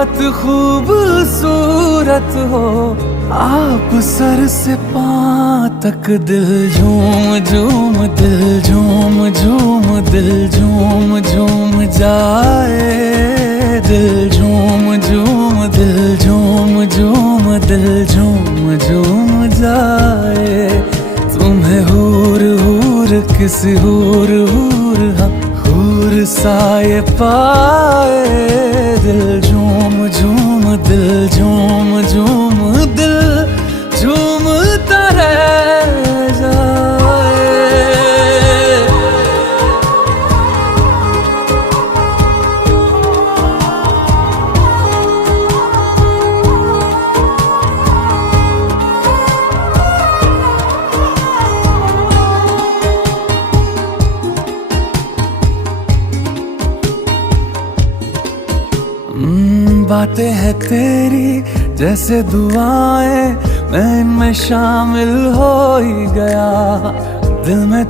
बहुत खूबसूरत हो आप, सर से पाँव तक दिल झूम झूम, दिल झूम झूम, दिल झूम झूम जाए, दिल झूम झूम, दिल झूम झूम, दिल झूम झूम जाए। तुम्हें हूर हूर किसी हूर हूर, हाँ हूर साए पाए, दिल झूम झूम, दिल झूम झूम, दिल झूमता रह जाए। बातें हैं तेरी जैसे दुआएं, मैं इनमें शामिल हो ही गया, दिल में